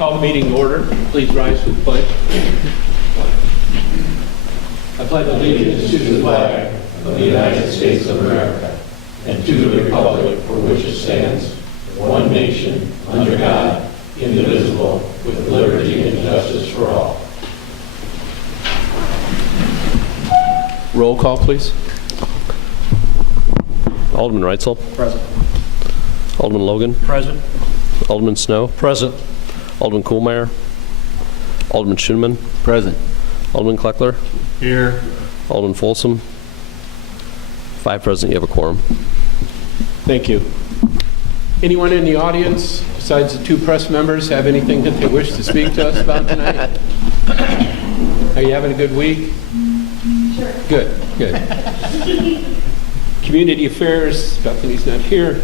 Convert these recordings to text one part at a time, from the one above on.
Call the meeting to order. Please rise for the pledge. I pledge allegiance to the flag of the United States of America and to the republic for which it stands, one nation, under God, indivisible, with liberty and justice for all. Roll call, please. Alderman Reitzel. Present. Alderman Logan. Present. Alderman Snow. Present. Alderman Kohlmeyer. Alderman Schoenman. Present. Alderman Kleckler. Here. Alderman Folsom. 5 present. You have a quorum. Thank you. Anyone in the audience, besides the 2 press members, have anything that they wish to speak to us about tonight? Are you having a good week? Sure. Good, good. Community Affairs, Bethany's not here.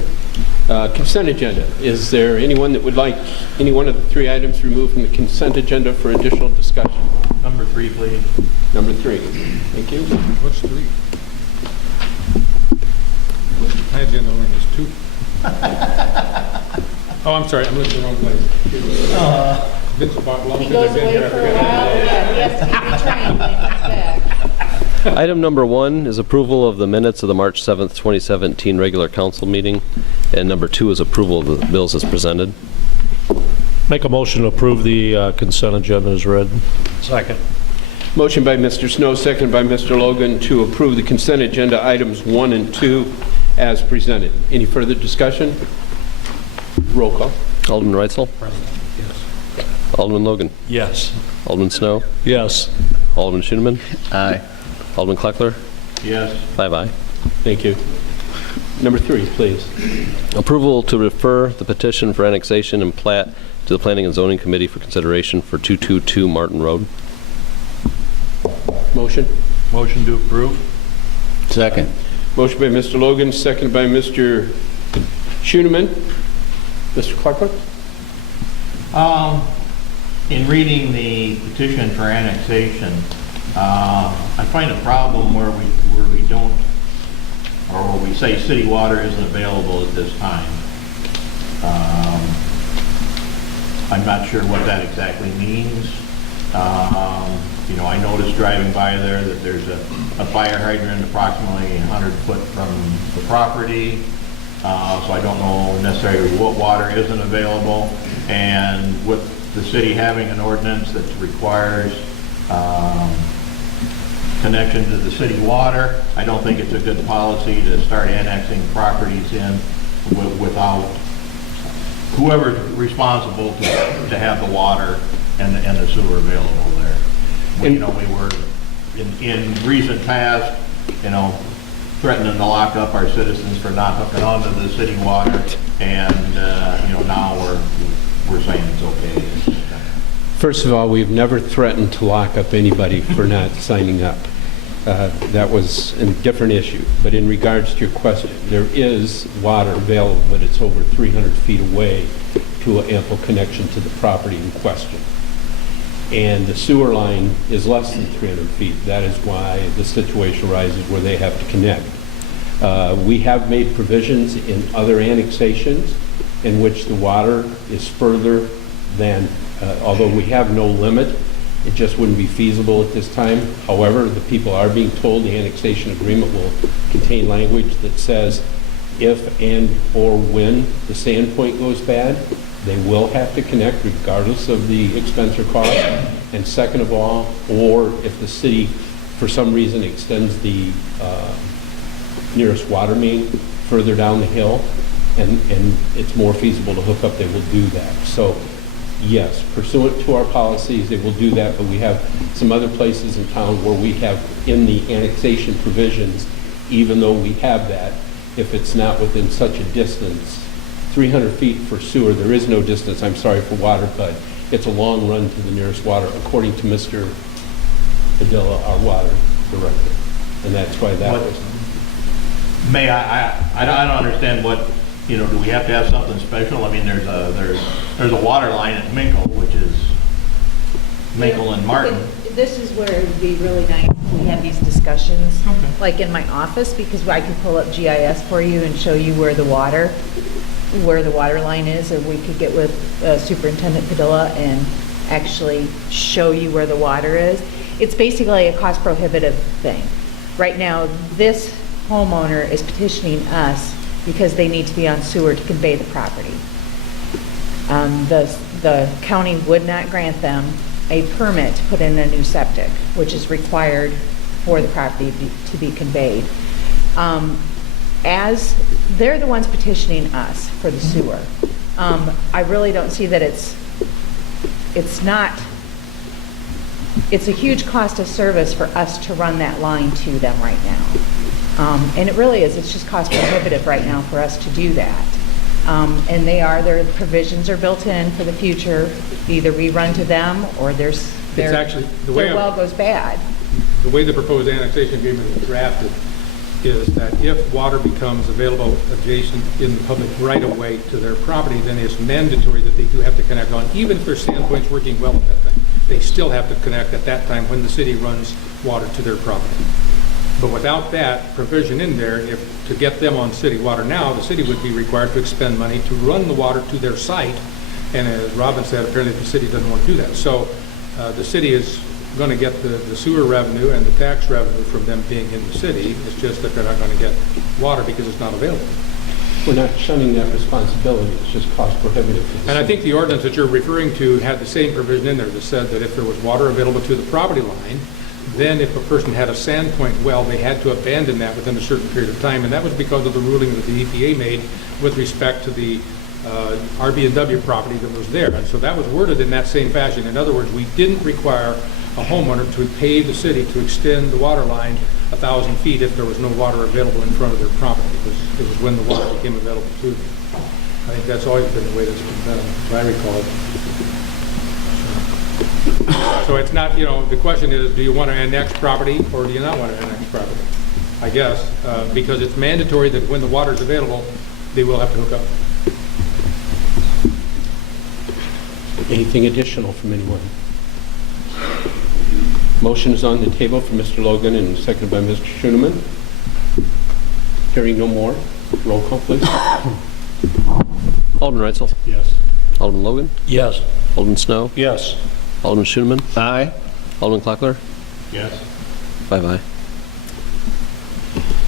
Consent agenda. Is there anyone that would like any one of the 3 items removed from the consent agenda for additional discussion? Number 3, please. Number 3. Thank you. What's 3? My agenda only has 2. Oh, I'm sorry, I'm looking at the wrong place. Vince Bartolome, He because goes I've been away here, I for a forgot. while, yeah, he has to get retrained when he comes back. Item number 1 is approval of the minutes of the March 7th, 2017 regular council meeting. And number 2 is approval of the bills as presented. Make a motion to approve the consent agenda as read. Second. Motion by Mr. Snow, seconded by Mr. Logan to approve the consent agenda items 1 and 2 as presented. Any further discussion? Roll call. Alderman Reitzel. Present. Yes. Alderman Logan. Yes. Alderman Snow. Yes. Alderman Schoenman. Aye. Alderman Kleckler. Yes. 5 aye. Thank you. Number 3, please. Approval to refer the petition for annexation and plat to the Planning and Zoning Committee for consideration for 222 Martin Road. Motion. Motion to approve. Second. Motion by Mr. Logan, seconded by Mr. Schoeneman. Mr. Clark? In reading the petition for annexation, I find a problem where we don't, or where we say city water isn't available at this time. I'm not sure what that exactly means. You know, I noticed driving by there that there's a fire hydrant approximately 100 foot from the property. So I don't know necessarily what water isn't available. And with the city having an ordinance that requires connection to the city water, I don't think it's a good policy to start annexing properties in without whoever's responsible to have the water and the sewer available there. You know, we were in recent past, you know, threatening to lock up our citizens for not hooking onto the city water, and you know, now we're saying it's okay. First of all, we've never threatened to lock up anybody for not signing up. That was a different issue. But in regards to your question, there is water available, but it's over 300 feet away to an ample connection to the property in question. And the sewer line is less than 300 feet. That is why the situation arises where they have to connect. We have made provisions in other annexations in which the water is further than, although we have no limit, it just wouldn't be feasible at this time. However, the people are being told the annexation agreement will contain language that says if and or when the sand point goes bad, they will have to connect regardless of the expense or cost. And second of all, or if the city for some reason extends the nearest water main further down the hill and it's more feasible to hook up, they will do that. So yes, pursuant to our policies, they will do that, but we have some other places in town where we have in the annexation provisions, even though we have that, if it's not within such a distance, 300 feet for sewer, there is no distance, I'm sorry, for water, but it's a long run to the nearest water, according to Mr. Padilla, our water director. And that's why that was. May I don't understand what, you know, do we have to have something special? I mean, there's a water line at Minkle, which is Minkle and Martin. This is where it would be really nice if we had these discussions, Okay. like in my office, because I can pull up GIS for you and show you where the water where the water line is, or we could get with Superintendent Padilla and actually show you where the water is. It's basically a cost prohibitive thing. Right now, this homeowner is petitioning us because they need to be on sewer to convey the property. The county would not grant them a permit to put in a new septic, which is required for the property to be conveyed. As they're the ones petitioning us for the sewer, I really don't see that it's a huge cost of service for us to run that line to them right now. And it really is, it's just cost prohibitive right now for us to do that. And their provisions are built in for the future. Either we run to them or their actually, the way well goes bad. The way the proposed annexation agreement is drafted is that if water becomes available adjacent in the public right-of-way to their property, then it's mandatory that they do have to connect on, even if their standpoint's working well at that time. They still have to connect at that time when the city runs water to their property. But without that provision in there, to get them on city water now, the city would be required to expend money to run the water to their site. And as Robin said, apparently the city doesn't want to do that. So the city is going to get the sewer revenue and the tax revenue from them being in the city. It's just that they're not going to get water because it's not available. We're not shunning that responsibility, it's just cost prohibitive. for the And I city. think the ordinance that you're referring to had the same provision in there that said that if there was water available to the property line, then if a person had a Sandpoint well, they had to abandon that within a certain period of time. And that was because of the ruling that the EPA made with respect to the RB&W property that was there. And so that was worded in that same fashion. In other words, we didn't require a homeowner to pay the city to extend the water line 1,000 feet if there was no water available in front of their property. It was when the water became available to them. I think that's always been the way that's been done, as I recall. So it's not, the question is, do you want to annex property or do you not want to annex property? I guess, because it's mandatory that when the water is available, they will have to hook up. Anything additional from anyone? Motion is on the table for Mr. Logan and seconded by Mr. Schoeneman. Hearing no more, roll call, please. Alderman Reitzel? Yes. Alderman Logan? Yes. Alderman Snow? Yes. Alderman Schoeneman? Aye. Alderman Kleckler? Yes. 5 aye.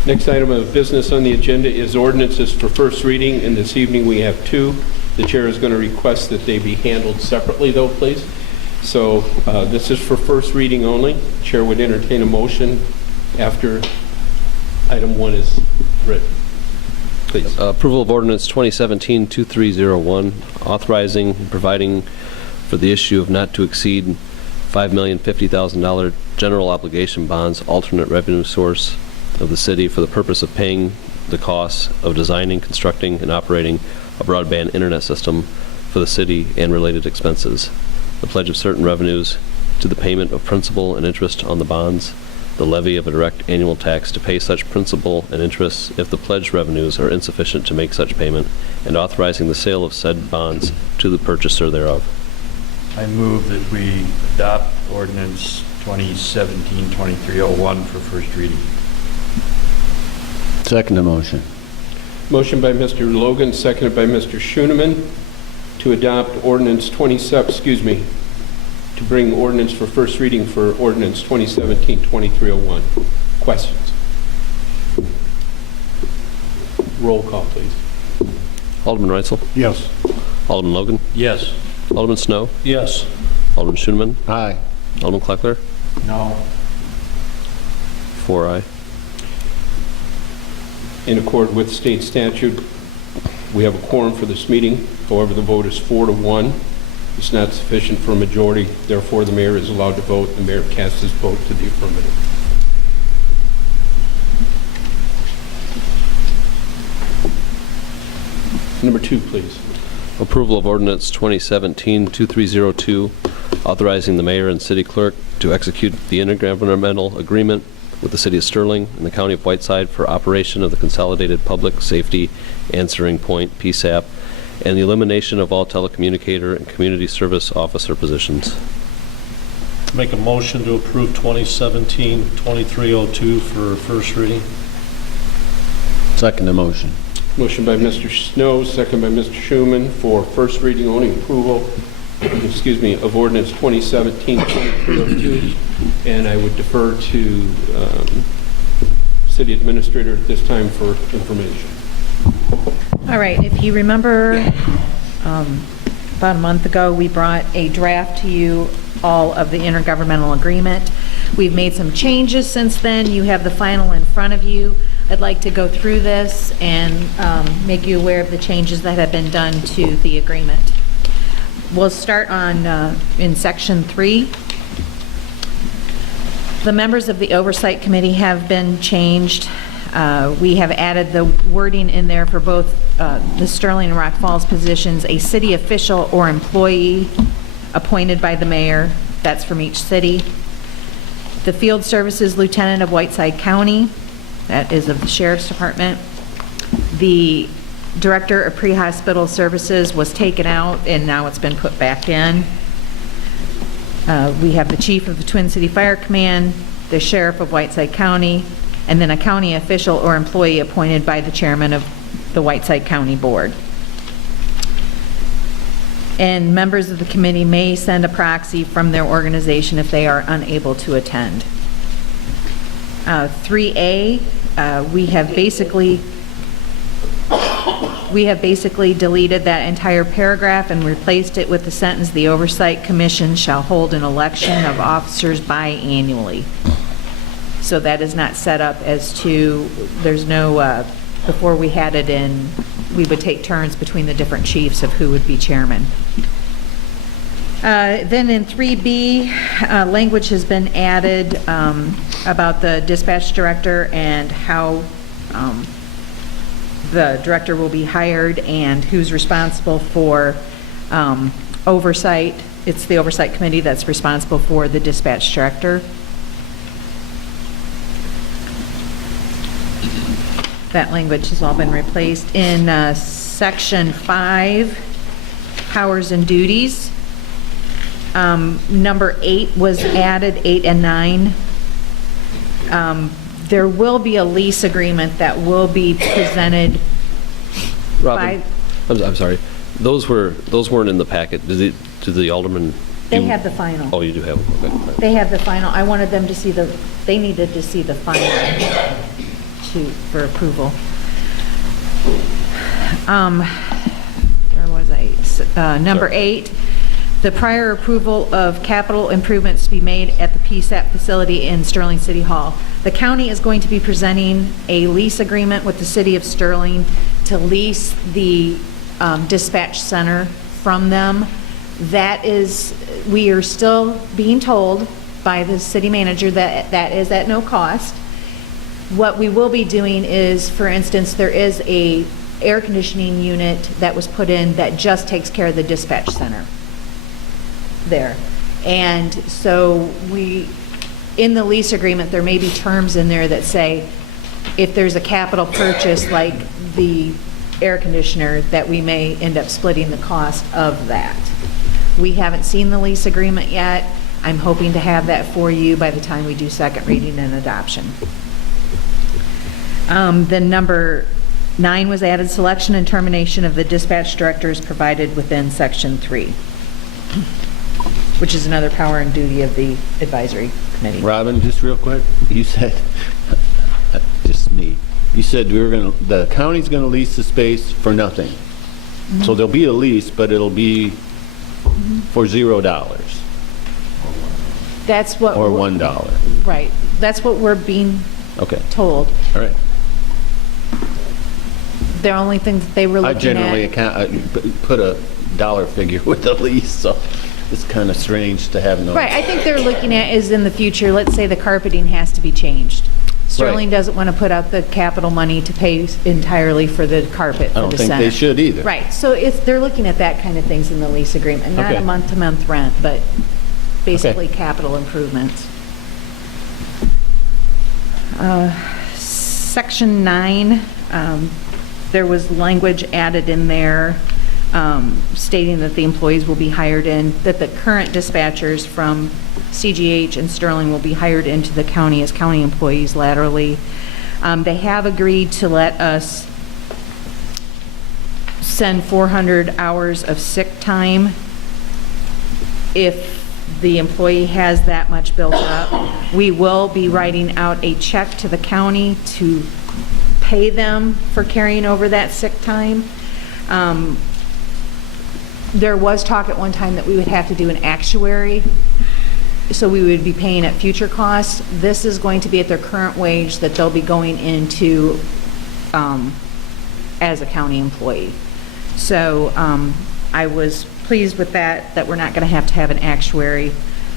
Next item of business on the agenda is ordinances for first reading, and this evening we have two. The chair is going to request that they be handled separately, though, please. So this is for first reading only. Chair would entertain a motion after item 1 is written. Please. Approval of ordinance 2017-2301, authorizing and providing for the issue of not to exceed $5,050,000 general obligation bonds, alternate revenue source of the city for the purpose of paying the costs of designing, constructing, and operating a broadband internet system for the city and related expenses. The pledge of certain revenues to the payment of principal and interest on the bonds, the levy of a direct annual tax to pay such principal and interest if the pledged revenues are insufficient to make such payment, and authorizing the sale of said bonds to the purchaser thereof. I move that we adopt ordinance 2017-2301 for first reading. Second the motion. Motion by Mr. Logan, seconded by Mr. Schoeneman to adopt ordinance to bring ordinance for first reading for ordinance 2017-2301. Questions? Roll call, please. Alderman Reitzel? Yes. Alderman Logan? Yes. Alderman Snow? Yes. Alderman Schoeneman? Aye. Alderman Kleckler? No. 4 aye. In accord with state statute, we have a quorum for this meeting. However, the vote is 4-1. It's not sufficient for a majority. Therefore, the mayor is allowed to vote. The mayor casts his vote to the affirmative. Number 2, please. Approval of ordinance 2017-2302, authorizing the mayor and city clerk to execute the intergovernmental agreement with the city of Sterling and the county of Whiteside for operation of the Consolidated Public Safety Answering Point, PSAP, and the elimination of all telecommunicator and community service officer positions. Make a motion to approve 2017-2302 for first reading. Second the motion. Motion by Mr. Snow, second by Mr. Schuman for first reading only approval, excuse me, of ordinance 2017-2302. And I would defer to City Administrator at this time for information. All right, if you remember, about a month ago, we brought a draft to you all of the intergovernmental agreement. We've made some changes since then. You have the final in front of you. I'd like to go through this and make you aware of the changes that have been done to the agreement. We'll start on in section 3. The members of the Oversight Committee have been changed. We have added the wording in there for both the Sterling and Rock Falls positions, a city official or employee appointed by the mayor. That's from each city. The Field Services Lieutenant of Whiteside County, that is of the Sheriff's Department. The Director of Pre-Hospital Services was taken out, and now it's been put back in. We have the Chief of the Twin City Fire Command, the Sheriff of Whiteside County, and then a county official or employee appointed by the chairman of the Whiteside County Board. And members of the committee may send a proxy from their organization if they are unable to attend. 3A, we have basically deleted that entire paragraph and replaced it with the sentence, "The Oversight Commission shall hold an election of officers biannually." So that is not set up as to, there's no, before we had it in, we would take turns between the different chiefs of who would be chairman. Then in 3B, language has been added about the dispatch director and how the director will be hired and who's responsible for oversight. It's the Oversight Committee that's responsible for the dispatch director. That language has all been replaced. In section 5, powers and duties, number 8 was added, 8 and 9. There will be a lease agreement that will be presented Robin, I'm sorry. Those weren't in the packet. Did the alderman? They have the final. Oh, you do have them. Okay. They have the final. I wanted them to see they needed to see the final for approval. Where was I? Number 8, the prior approval of capital improvements to be made at the PSAP facility in Sterling City Hall. The county is going to be presenting a lease agreement with the city of Sterling to lease the dispatch center from them. That is, we are still being told by the city manager that that is at no cost. What we will be doing is, for instance, there is a air conditioning unit that was put in that just takes care of the dispatch center there. And so in the lease agreement, there may be terms in there that say if there's a capital purchase like the air conditioner, that we may end up splitting the cost of that. We haven't seen the lease agreement yet. I'm hoping to have that for you by the time we do second reading and adoption. Then number 9 was added, selection and termination of the dispatch directors provided within section 3, which is another power and duty of the advisory committee. Robin, just real quick, you said, just me, you said the county's gonna lease the space for nothing. Mm-hmm. So there'll be a lease, but it'll be for $0. That's what. Or $1. Right. That's what we're being Okay, told. all right. The only thing that they were I looking generally at. put a dollar figure with the lease, so it's kind of strange to have no. Right, I think they're looking at is in the future, let's say the carpeting has to be changed. Sterling doesn't want to put out the capital money to pay entirely for the carpet I for don't the think center. they should either. Right, so they're looking at that kind of things in the lease agreement, not Okay. a month-to-month rent, but basically capital improvements. Section 9, there was language added in there stating that the employees will be hired in, that the current dispatchers from CGH and Sterling will be hired into the county as county employees laterally. They have agreed to let us send 400 hours of sick time if the employee has that much built up. We will be writing out a check to the county to pay them for carrying over that sick time. There was talk at one time that we would have to do an actuary, so we would be paying at future costs. This is going to be at their current wage that they'll be going into as a county employee. So I was pleased with that we're not going to have an actuary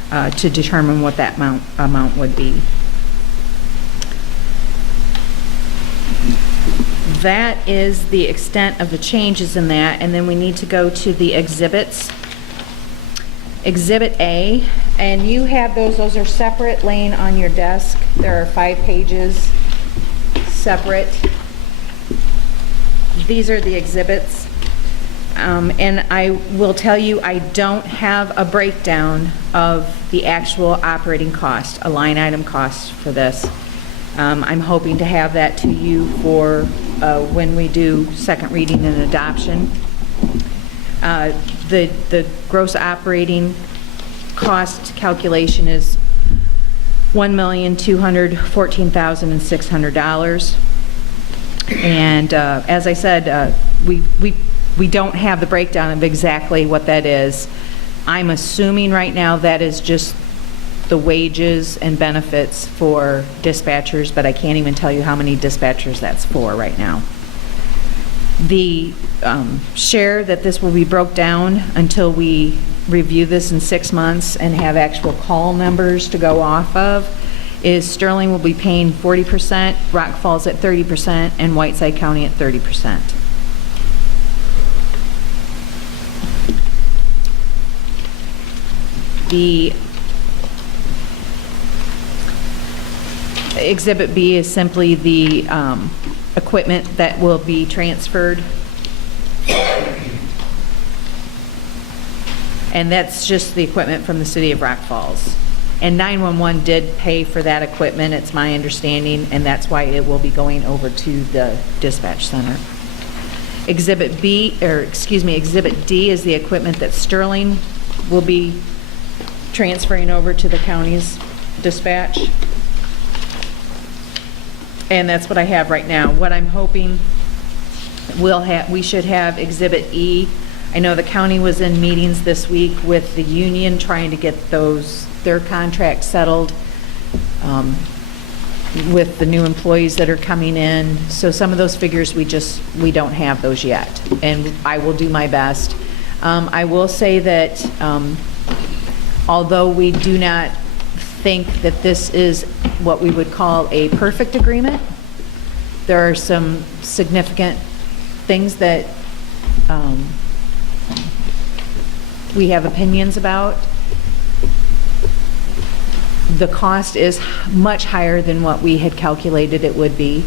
to determine what that amount would be. That is the extent of the changes in that, and then we need to go to the exhibits. Exhibit A, and you have those are separate laying on your desk. There are 5 pages separate. These are the exhibits. And I will tell you, I don't have a breakdown of the actual operating cost, a line item cost for this. I'm hoping to have that to you for when we do second reading and adoption. The gross operating cost calculation is $1,214,600. And as I said, we don't have the breakdown of exactly what that is. I'm assuming right now that is just the wages and benefits for dispatchers, but I can't even tell you how many dispatchers that's for right now. The share that this will be broke down until we review this in 6 months and have actual call numbers to go off of is Sterling will be paying 40%, Rock Falls at 30%, and Whiteside County at 30%. The Exhibit B is simply the equipment that will be transferred. And that's just the equipment from the city of Rock Falls. And 911 did pay for that equipment, it's my understanding, and that's why it will be going over to the dispatch center. Exhibit B, or excuse me, Exhibit D is the equipment that Sterling will be transferring over to the county's dispatch. And that's what I have right now. What I'm hoping we should have Exhibit E. I know the county was in meetings this week with the union trying to get their contract settled with the new employees that are coming in. So some of those figures we don't have those yet, and I will do my best. I will say that although we do not think that this is what we would call a perfect agreement, there are some significant things that we have opinions about. The cost is much higher than what we had calculated it would be.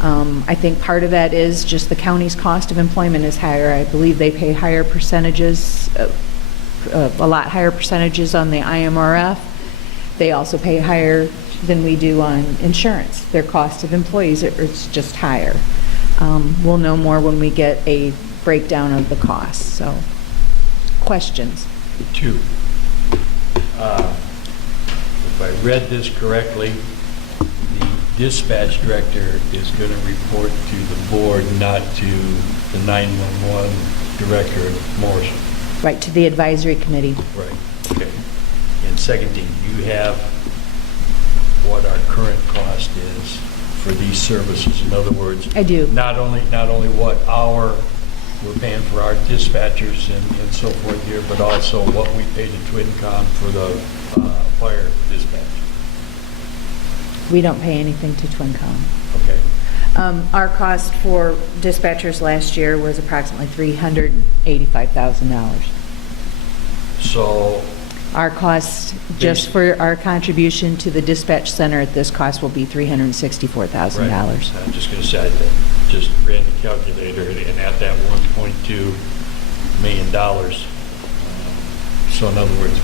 I think part of that is just the county's cost of employment is higher. I believe they pay higher percentages, a lot higher percentages on the IMRF. They also pay higher than we do on insurance. Their cost of employees is just higher. We'll know more when we get a breakdown of the costs. So, questions? Two. If I read this correctly, the dispatch director is going to report to the board, not to the 911 director of Morrison. Right, to the advisory committee. Right, okay. And second thing, you have what our current cost is for these services. In other words, I do. Not only what we're paying for our dispatchers and so forth here, but also what we pay to TwinCom for the fire dispatch. We don't pay anything to TwinCom. Okay. Our cost for dispatchers last year was approximately $385,000. So Our cost, just for our contribution to the dispatch center at this cost, will be $364,000. right. I'm just going to say, I just ran the calculator, and at that $1.2 million, so in other words,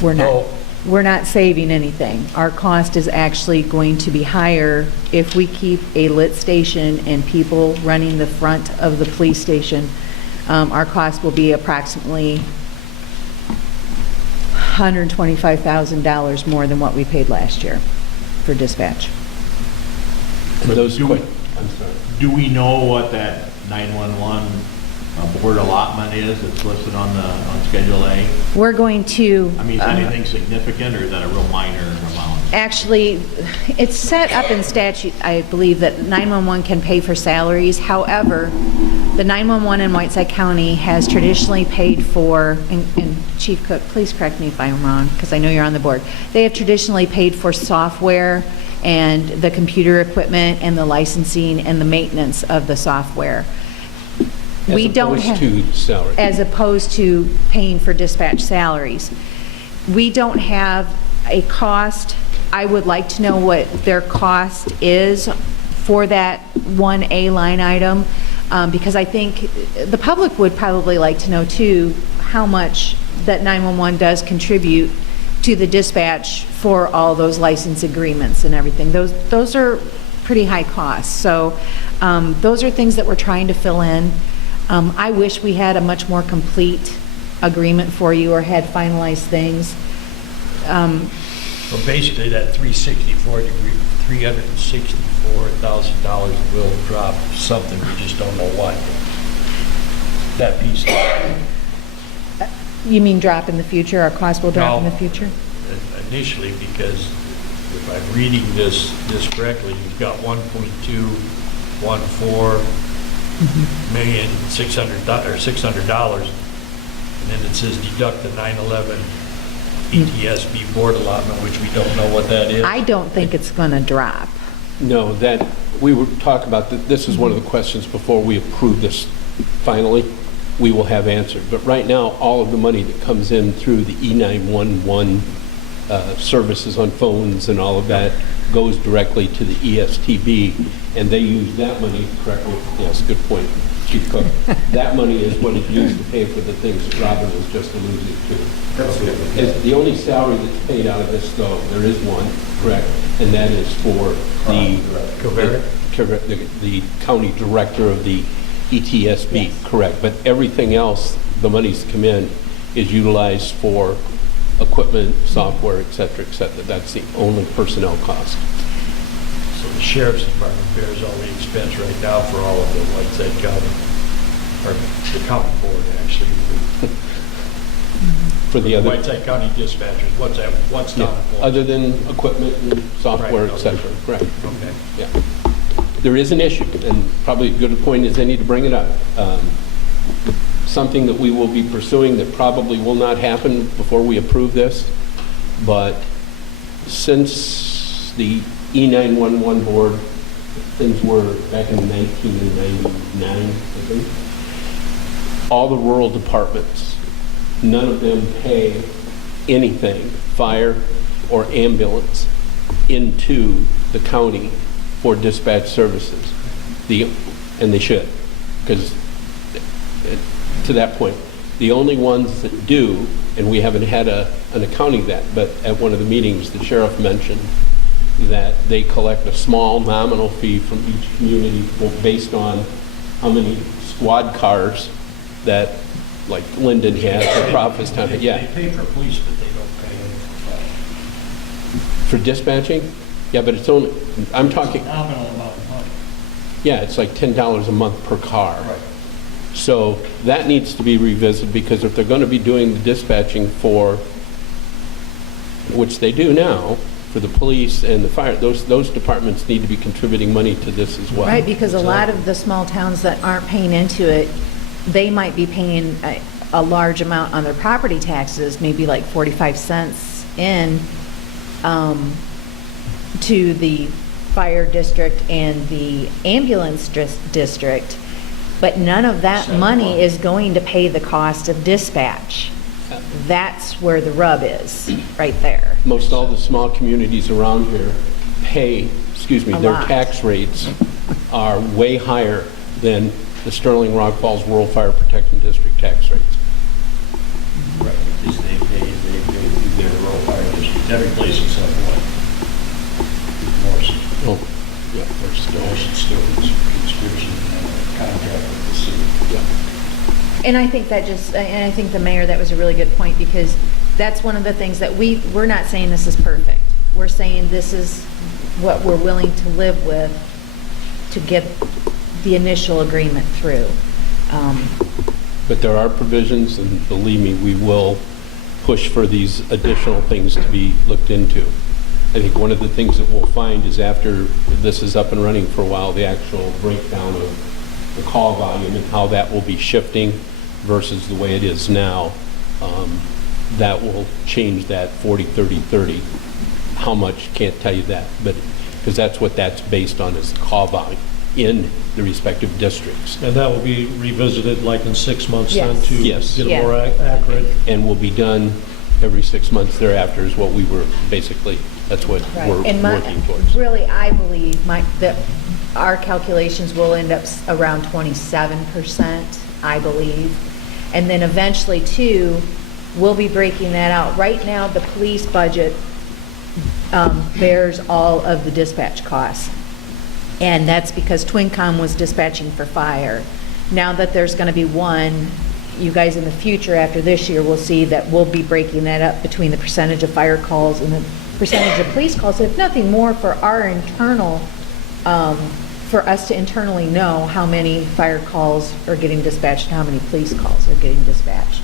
We're not. we're not saving anything. Our cost is actually going to be higher if we keep a lit station and people running the front of the police station. Our cost will be approximately $125,000 more than what we paid last year for dispatch. And those Do we- I'm sorry. Do we know what that 911 board allotment is that's listed on Schedule A? We're going to... I mean, is anything significant, or is that a real minor amount? Actually, it's set up in statute, I believe, that 911 can pay for salaries. However, the 911 in Whiteside County has traditionally paid for, and Chief Cook, please correct me if I'm wrong, because I know you're on the board. They have traditionally paid for software and the computer equipment and the licensing and the maintenance of the software. We don't have, As opposed to salary. as opposed to paying for dispatch salaries. We don't have a cost. I would like to know what their cost is for that 1A line item, because I think the public would probably like to know too how much that 911 does contribute to the dispatch for all those license agreements and everything. Those are pretty high costs. So those are things that we're trying to fill in. I wish we had a much more complete agreement for you or had finalized things. Well, basically, that $364,000 will drop something, we just don't know what. That piece. You mean drop in the future, our cost will drop in the No. future? Initially, because if I'm reading this correctly, you've got $1.214 million $600, and then it says deduct the 911 ETSB board allotment, which we don't know what that is. I don't think it's going to drop. No, that, we were talking about, this is one of the questions before we approve this finally, we will have answered. But right now, all of the money that comes in through the E911 services on phones and all of that goes directly to the ESTB, and they use that money correctly. Yes, good point, Chief Cook. That money is what is used to pay for the things that Robin was just alluding to. It's the only salary that's paid out of this, though, there is one, correct, and that is for the county director of the ETSB, correct. But everything else, the monies come in, is utilized for equipment, software, et cetera, et cetera. That's the only personnel cost. So the sheriff's department bears all the expense right now for all of the Whiteside County, or the county board, actually. For the other, Whiteside County dispatchers, what's yeah, down for? other than equipment and software, Right, et cetera, correct. Okay. Yeah. There is an issue, and probably a good point as any to bring it up. Something that we will be pursuing that probably will not happen before we approve this, but since the E911 board, things were back in 1999, I think, all the rural departments, none of them pay anything, fire or ambulance, into the county for dispatch services. And they should, because to that point, the only ones that do, and we haven't had an accounting of that, but at one of the meetings, the sheriff mentioned that they collect a small nominal fee from each community based on how many squad cars that, like Linden has, or Prophetstown, yeah. They pay for police, but they don't pay for For dispatching? Yeah, but it's only, I'm talking, nominal amount of money. yeah, it's like $10 a month per car. Right. So that needs to be revisited, because if they're going to be doing the dispatching for, which they do now, for the police and the fire, those departments need to be contributing money to this as well. Right, because a lot of the small towns that aren't paying into it, they might be paying a large amount on their property taxes, maybe like 45 cents in, to the fire district and the ambulance district, but none of that money is going to pay the cost of dispatch. That's where the rub is, right there. Most all the small communities around here pay, A their lot. tax rates are way higher than the Sterling Rock Falls Rural Fire Protection District tax rates. Right, because they pay through their rural fire district. every place except one. Morrison. Oh, yeah, we're still, Morrison still has conscription and a contract with the city. yeah. And I think and I think the mayor, that was a really good point, because that's one of the things that we're not saying this is perfect. We're saying this is what we're willing to live with to get the initial agreement through. But there are provisions, and believe me, we will push for these additional things to be looked into. I think one of the things that we'll find is after this is up and running for a while, the actual breakdown of the call volume and how that will be shifting versus the way it is now, that will change that 40, 30, 30. How much, can't tell you that, but because that's what that's based on, is the call volume in the respective districts. And that will be revisited like in 6 months then Yes. to Yes. get Yeah. more accurate? And will be done every 6 months thereafter is what we were, basically, that's what we're And working towards. really, I believe that our calculations will end up around 27%, I believe. And then eventually, too, we'll be breaking that out. Right now, the police budget bears all of the dispatch costs. And that's because TwinCom was dispatching for fire. Now that there's going to be one, you guys in the future, after this year, will see that we'll be breaking that up between the percentage of fire calls and the percentage of police calls, if nothing more for our internal, for us to internally know how many fire calls are getting dispatched and how many police calls are getting dispatched.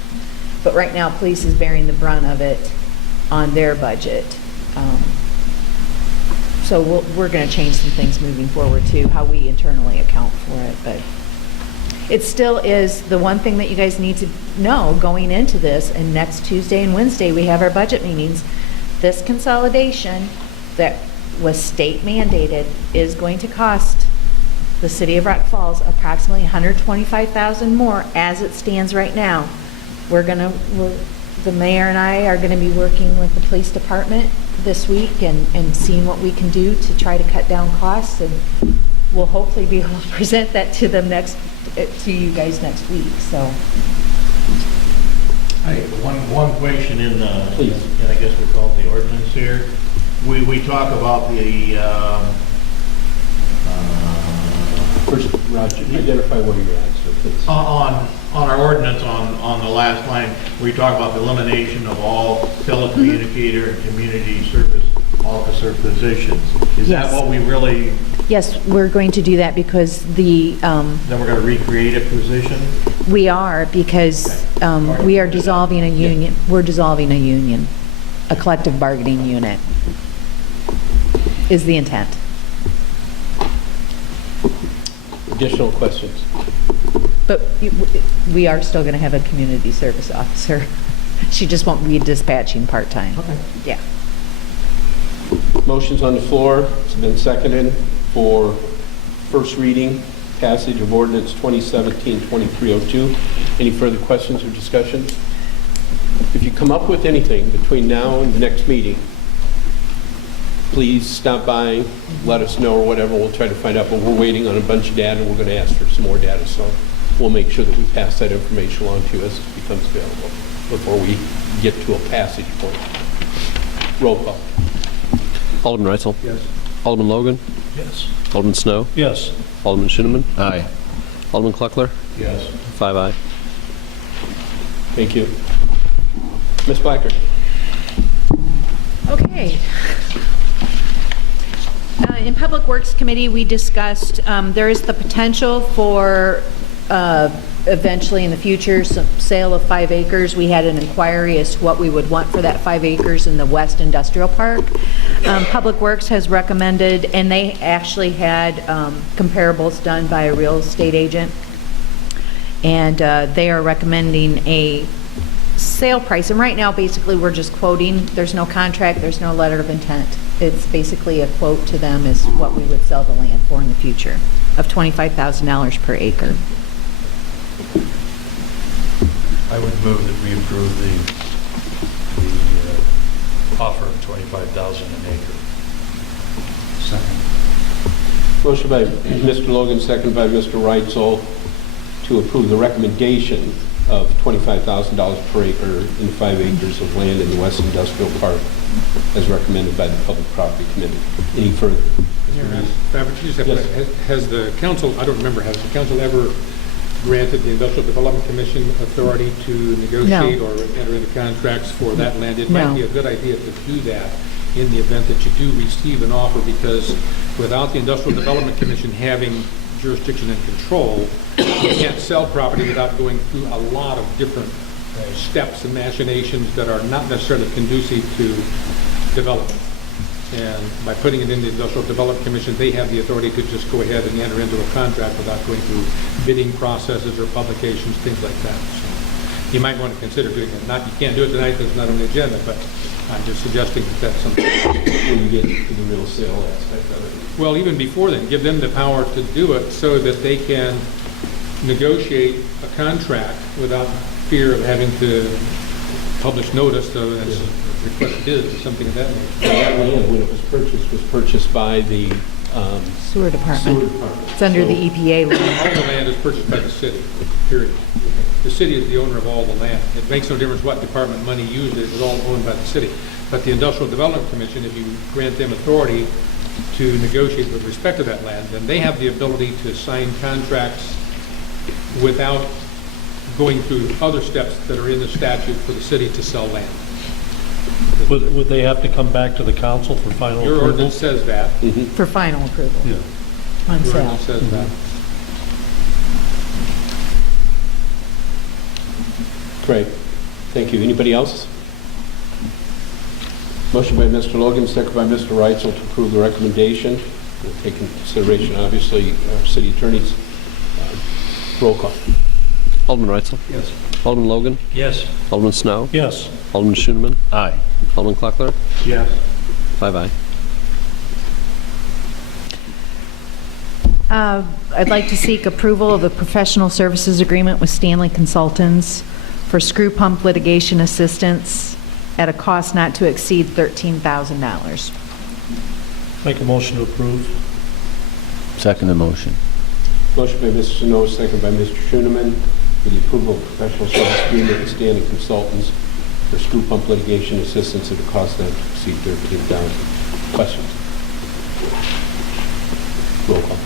But right now, police is bearing the brunt of it on their budget. So we're going to change some things moving forward too, how we internally account for it. But it still is the one thing that you guys need to know going into this, and next Tuesday and Wednesday, we have our budget meetings. This consolidation that was state mandated is going to cost the city of Rock Falls approximately $125,000 more as it stands right now. The mayor and I are going to be working with the police department this week and seeing what we can do to try to cut down costs, and we'll hopefully be able to present that to them to you guys next week, so. One question in Please. and I guess we call it the ordinance here. We talk about the, First, Roger, identify where you're at, sir, please. on our ordinance on the last line, we talk about the elimination of all telecommunicator and community service officer positions. Is that Yes. what we really, Yes, we're going to do that because then we're going to recreate a position? we are dissolving a union. We're dissolving a union, a collective bargaining unit is the intent. Additional questions? But we are still going to have a community service officer. She just won't be dispatching part-time. Okay. Yeah. Motion's on the floor. It's been seconded for first reading, passage of ordinance 2017-2302. Any further questions or discussion? If you come up with anything between now and the next meeting, please stop by, let us know or whatever. We'll try to find out, but we're waiting on a bunch of data. We're going to ask for some more data, so we'll make sure that we pass that information along to you as it becomes available before we get to a passage point. Roll call. Alderman Reitzel? Yes. Alderman Logan? Yes. Alderman Snow? Yes. Alderman Shinneman? Aye. Alderman Kleckler? Yes. 5 aye. Thank you. Ms. Blacker. Okay. In Public Works Committee, we discussed, there is the potential for eventually in the future, some sale of 5 acres. We had an inquiry as to what we would want for that 5 acres in the West Industrial Park. Public Works has recommended, and they actually had comparables done by a real estate agent, and they are recommending a sale price. And right now, basically, we're just quoting. There's no contract, there's no letter of intent. It's basically a quote to them as what we would sell the land for in the future, of $25,000 per acre. I would move that we approve the offer of $25,000 an acre. Second. Motion by Mr. Logan, second by Mr. Reitzel, to approve the recommendation of $25,000 per acre in 5 acres of land in the West Industrial Park, as recommended by the Public Property Committee. Any further? Has the council, I don't remember, has the council ever granted the Industrial Development Commission authority to negotiate or enter into contracts for that land? It might No. be a good idea to do that in the event that you do receive an offer, because without the Industrial Development Commission having jurisdiction and control, you can't sell property without going through a lot of different steps and machinations that are not necessarily conducive to development. And by putting it in the Industrial Development Commission, they have the authority to just go ahead and enter into a contract without going through bidding processes or publications, things like that. So you might want to consider doing it. Not, you can't do it tonight, because it's not on the agenda, but I'm just suggesting that that's something. When you get to the real sale aspect of it. Well, even before then, give them the power to do it so that they can negotiate a contract without fear of having to publish notice, so that's request bids or something of that nature. That land, when it was purchased by the Sewer department. sewer department. It's under the So- EPA land. All the land is purchased by the city, period. The city is the owner of all the land. It makes no difference what department money used, it was all owned by the city. But the Industrial Development Commission, if you grant them authority to negotiate with respect to that land, then they have the ability to sign contracts without going through other steps that are in the statute for the city to sell land. Would they have to come back to the council for final Your approval? ordinance says that. For final approval Yeah. on Your sale. ordinance says that. Great. Thank you. Anybody else? Motion by Mr. Logan, second by Mr. Reitzel to approve the recommendation. We'll take into consideration, obviously, our city attorney's roll call. Alderman Reitzel? Yes. Alderman Logan? Yes. Alderman Snow? Yes. Alderman Schoeneman? Aye. Alderman Kleckler? Yes. 5 aye. I'd like to seek approval of the professional services agreement with Stanley Consultants for screw pump litigation assistance at a cost not to exceed $13,000. Make a motion to approve. Second the motion. Motion by Mr. Snow, second by Mr. Schoeneman for the approval of professional service agreement with Stanley Consultants for screw pump litigation assistance at a cost not to exceed $13,000. Questions? Roll call.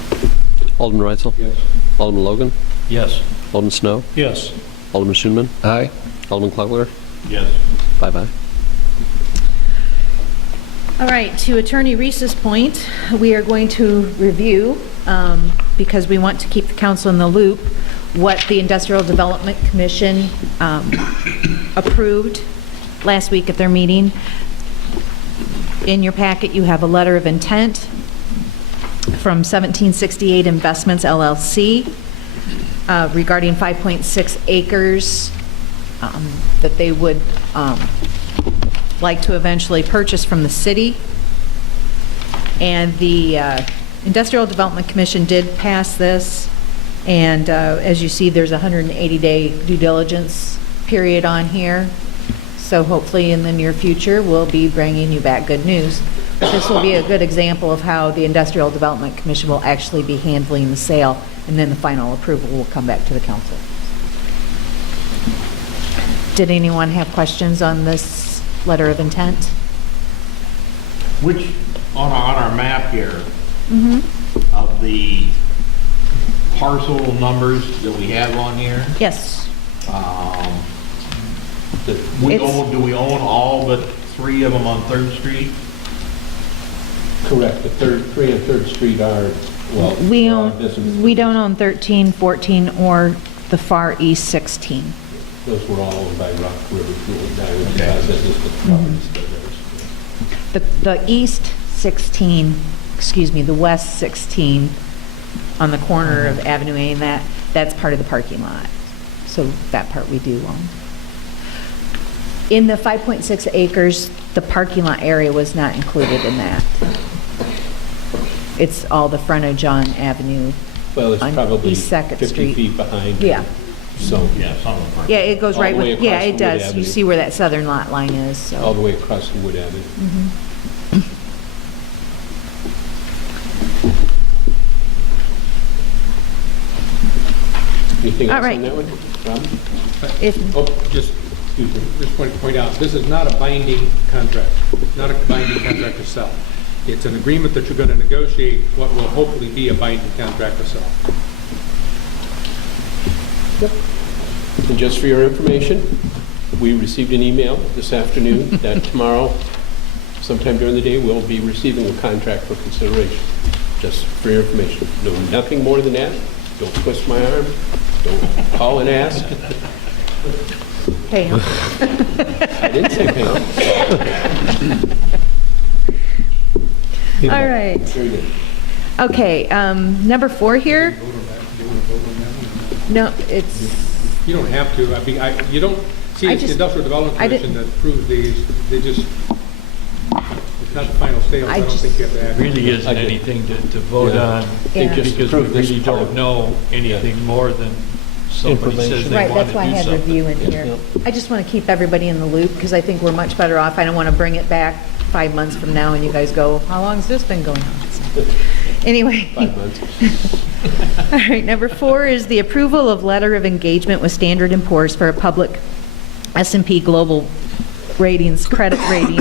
Alderman Reitzel? Yes. Alderman Logan? Yes. Alderman Snow? Yes. Alderman Schoeneman? Aye. Alderman Kleckler? Yes. 5 aye. All right, to Attorney Reese's point, we are going to review, because we want to keep the council in the loop, what the Industrial Development Commission approved last week at their meeting. In your packet, you have a letter of intent from 1768 Investments LLC regarding 5.6 acres that they would like to eventually purchase from the city. And the Industrial Development Commission did pass this, and as you see, there's a 180-day due diligence period on here. So hopefully in the near future, we'll be bringing you back good news. But this will be a good example of how the Industrial Development Commission will actually be handling the sale, and then the final approval will come back to the council. Did anyone have questions on this letter of intent? Which, on our map here, of the parcel numbers that we have on here, Yes. do we own all but 3 of them on 3rd Street? Correct. The 3 and 3rd Street are, well, We there are own, businesses. we don't own 13, 14, or the far east 16. Those were all owned by Rock River Fuel and Diamond Okay. Deposit, just the properties that are- The east 16, excuse me, the west 16 on the corner of Avenue A and that's part of the parking lot. So that part we do own. In the 5.6 acres, the parking lot area was not included in that. It's all the frontage on Avenue. Well, it's on probably East 2nd 50 Street. feet behind. Yeah. So, Yeah, some of them are. Yeah, it goes All right the way with, yeah, across it Wood does. Avenue. You see where that southern lot line is, all the so. way across from Wood Avenue. Any Anything All else right. on that one? Rob? If, Oh, Just point out, this is not a binding contract, not a binding contract to sell. It's an agreement that you're going to negotiate what will hopefully be a binding contract to sell. and just for your information, we received an email this afternoon that tomorrow, sometime during the day, we'll be receiving a contract for consideration. Just for your information. No, nothing more than that. Don't twist my arm. Don't call and ask. Pam. I didn't say Pam. All right. Very good. Okay, number 4 here. No, it's, You don't have to, you don't, see, I it's the just- Industrial Development I Commission that approves these, they just, it's not the final sales, I don't think you have to act. Really isn't I did. anything to vote Yeah. on, They Yeah. just because we approved this really part. don't know anything more than somebody says they right, want that's to why I do had something. review in here. I just want to keep everybody in the loop because I think we're much better off. I don't want to bring it back 5 months from now and you guys go, how long's this been going on? So, anyway. 5 months. All right, number 4 is the approval of letter of engagement with Standard & Poor's for a public S&P Global Ratings credit rating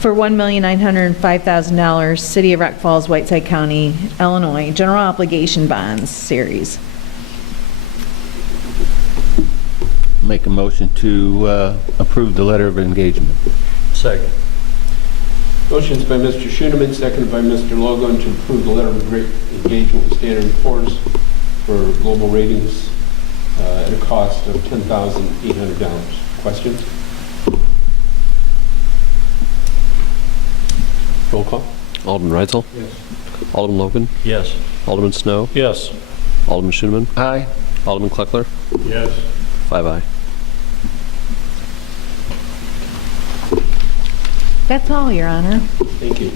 for $1,905,000, City of Rock Falls, Whiteside County, Illinois, general obligation bonds series. Make a motion to approve the letter of engagement. Second. Motion's by Mr. Schoeneman, seconded by Mr. Logan to approve the letter of engagement with Standard & Poor's for global ratings at a cost of $10,800. Questions? Roll call. Alderman Reitzel? Yes. Alderman Logan? Yes. Alderman Snow? Yes. Alderman Schoeneman? Aye. Alderman Kleckler? Yes. 5 aye. That's all, Your Honor. Thank you.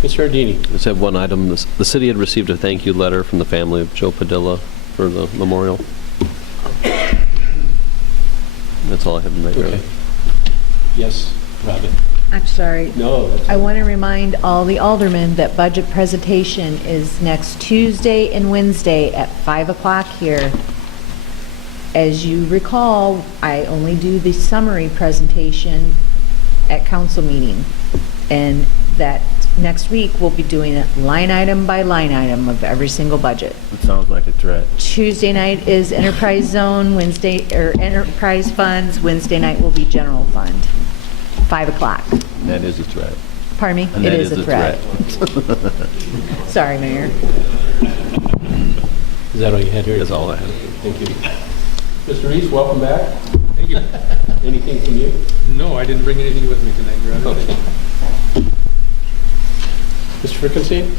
Mr. Ardini. I just have one item. The city had received a thank you letter from the family of Joe Padilla for the memorial. That's all I have tonight, Okay. really. Yes, Robin. I'm sorry. No, that's I want to remind all the aldermen that budget presentation is next Tuesday and Wednesday at 5 o'clock here. As you recall, I only do the summary presentation at council meeting. And that next week, we'll be doing it line item by line item of every single budget. It sounds like a threat. Tuesday night is enterprise zone, Wednesday, or enterprise funds, Wednesday night will be general fund, 5 o'clock. That is a threat. Pardon me? And It that is a threat. Sorry, Mayor. Is that all you had here? That's all I have. Thank you. Mr. Reese, welcome back. Thank you. Anything from you? No, I didn't bring anything with me tonight, Your Honor. Okay. Mr. Frickenstein?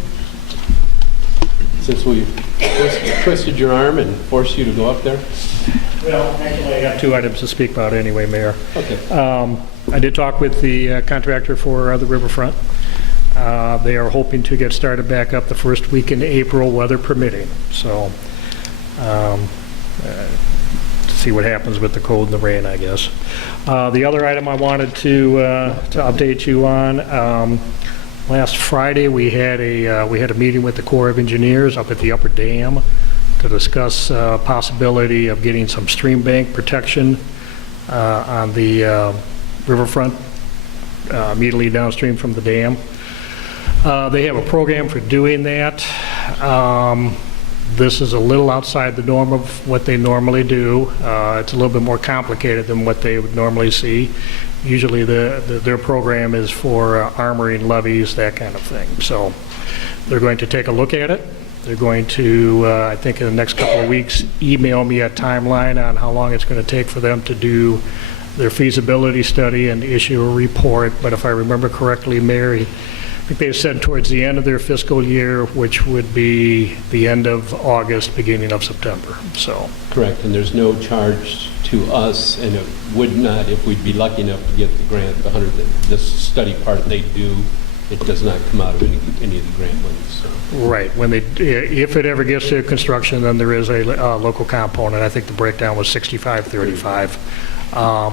Since we've twisted your arm and forced you to go up there? Well, actually, I got 2 items to speak about anyway, Mayor. Okay. I did talk with the contractor for the riverfront. They are hoping to get started back up the first week in April, weather permitting. So, see what happens with the cold and the rain, I guess. The other item I wanted to update you on, last Friday we had a meeting with the Corps of Engineers up at the Upper Dam to discuss possibility of getting some stream bank protection on the riverfront immediately downstream from the dam. They have a program for doing that. This is a little outside the norm of what they normally do. It's a little bit more complicated than what they would normally see. Usually their program is for armoring levees, that kind of thing. So they're going to take a look at it. They're going to, I think in the next couple of weeks, email me a timeline on how long it's going to take for them to do their feasibility study and issue a report. But if I remember correctly, Mary, I think they said towards the end of their fiscal year, which would be the end of August, beginning of September. So, Correct, and there's no charge to us, and it would not, if we'd be lucky enough to get the grant, this study part they do, it does not come out of any of the grant monies, so. right, if it ever gets to construction, then there is a local component. I think the breakdown was 65-35,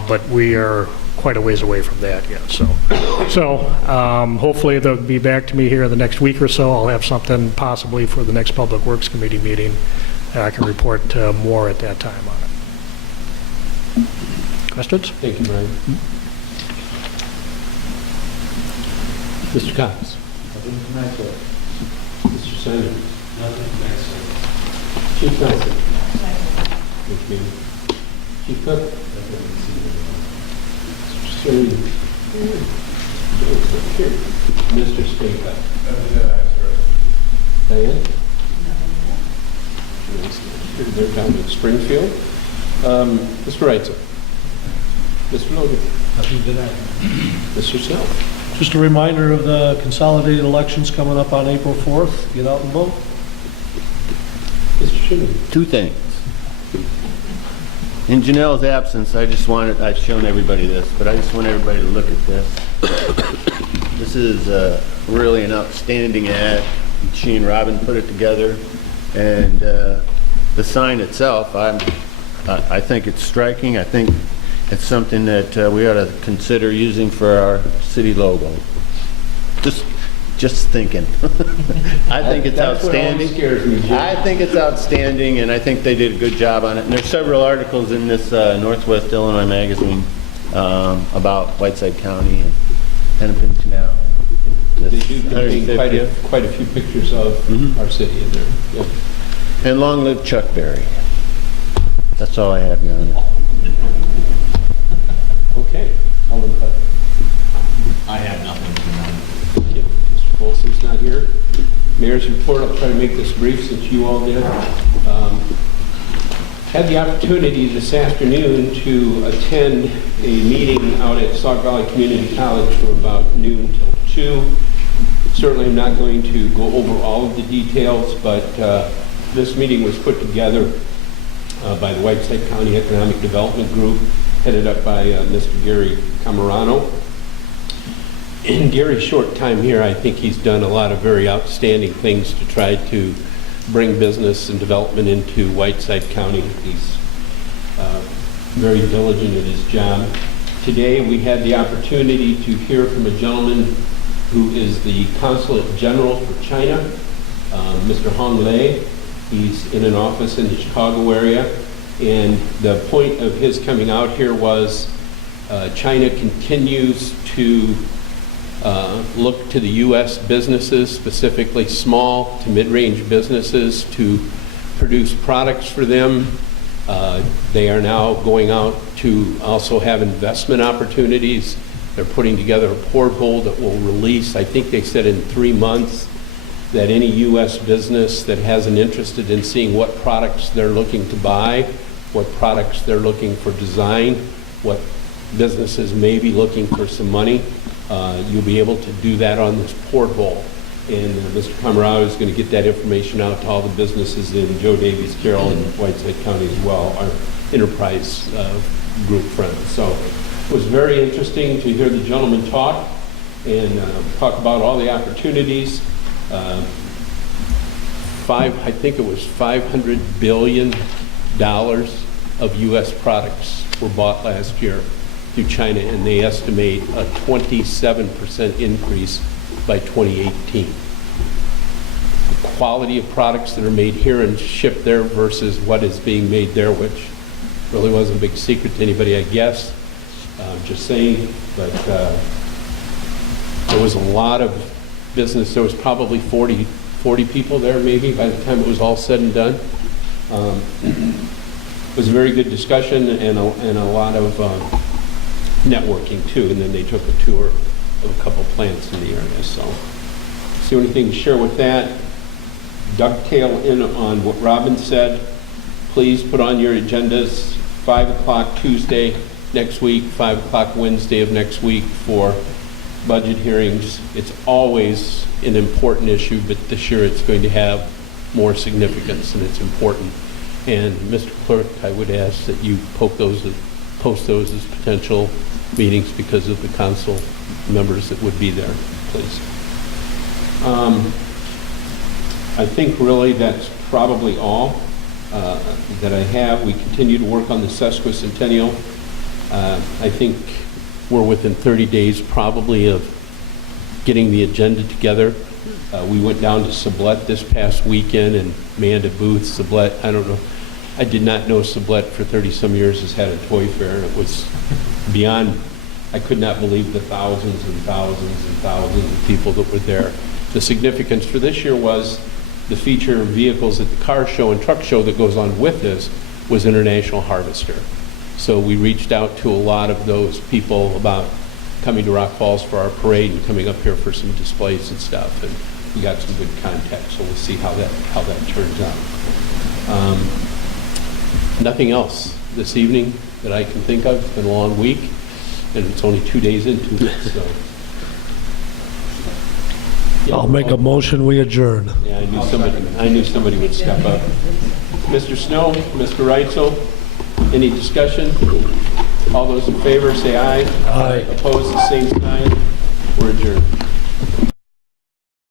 but we are quite a ways away from that yet. So hopefully they'll be back to me here in the next week or so. I'll have something possibly for the next Public Works Committee meeting and I can report more at that time on it. Questions? Thank you, Brian. Mr. Cox? Mr. Simon? Chief Nelson? Thank you. Chief Cook? Mr. Spanka? Diane? They're down in Springfield. Mr. Wrightson? Mr. Logan? Mr. Snell? Just a reminder of the consolidated elections coming up on April 4th. Get out and vote. Mr. Shinner? Two things. In Janelle's absence, I've shown everybody this, but I just want everybody to look at this. This is really an outstanding ad. She and Robin put it together, and the sign itself, I think it's striking. I think it's something that we ought to consider using for our city logo. Just thinking. I think it's outstanding. That's what always scares me, Jim. I think it's outstanding, and I think they did a good job on it. And there's several articles in this Northwest Illinois magazine about Whiteside County and Hennepin Canal. They do contain quite a few pictures of our city in there. Yeah. And long live Chuck Berry. That's all I have, Your Honor. Okay. Alderman Butler. I have nothing to know. Thank you. Mr. Folsom's not here. Mayor's report, I'll try to make this brief since you all did. Had the opportunity this afternoon to attend a meeting out at Sauk Valley Community College from about noon till 2. Certainly I'm not going to go over all of the details, but this meeting was put together by the Whiteside County Economic Development Group, headed up by Mr. Gary Camarano. In Gary's short time here, I think he's done a lot of very outstanding things to try to bring business and development into Whiteside County. He's very diligent at his job. Today, we had the opportunity to hear from a gentleman who is the Consulate General for China, Mr. Hong Lei. He's in an office in the Chicago area, and the point of his coming out here was China continues to look to the U.S. businesses, specifically small to mid-range businesses, to produce products for them. They are now going out to also have investment opportunities. They're putting together a porthole that will release, I think they said in 3 months, that any U.S. business that has an interest in seeing what products they're looking to buy, what products they're looking for design, what businesses may be looking for some money, you'll be able to do that on this porthole. And Mr. Camarado is going to get that information out to all the businesses in Joe Davies, Carroll, and Whiteside County as well, our enterprise group friends. So it was very interesting to hear the gentleman talk and talk about all the opportunities. I think it was $500 billion of U.S. products were bought last year through China, and they estimate a 27% increase by 2018. The quality of products that are made here and shipped there versus what is being made there, which really wasn't a big secret to anybody, I guess. Just saying, but there was a lot of business. There was probably 40 people there maybe by the time it was all said and done. It was a very good discussion and a lot of networking too, and then they took a tour of a couple plants in the area. So, see anything to share with that? Dovetail in on what Robin said. Please put on your agendas 5 o'clock Tuesday next week, 5 o'clock Wednesday of next week for budget hearings. It's always an important issue, but this year it's going to have more significance and it's important. And Mr. Clerk, I would ask that you post those as potential meetings because of the council members that would be there, please. I think really that's probably all that I have. We continue to work on the sesquicentennial. I think we're within 30 days probably of getting the agenda together. We went down to Sublette this past weekend and manned a booth. Sublette, I don't know, I did not know Sublette for 30-some years has had a toy fair, and it was beyond, I could not believe the thousands and thousands and thousands of people that were there. The significance for this year was the feature of vehicles at the car show and truck show that goes on with this was International Harvester. So we reached out to a lot of those people about coming to Rock Falls for our parade and coming up here for some displays and stuff, and we got some good contacts, so we'll see how that turns out. Nothing else this evening that I can think of. It's been a long week, and it's only 2 days into it, so. I'll make a motion, we adjourn. Yeah, I knew somebody would step up. Mr. Snow, Mr. Reitzel, any discussion? All those in favor, say aye. Aye. Opposed, the same sign. We're adjourned.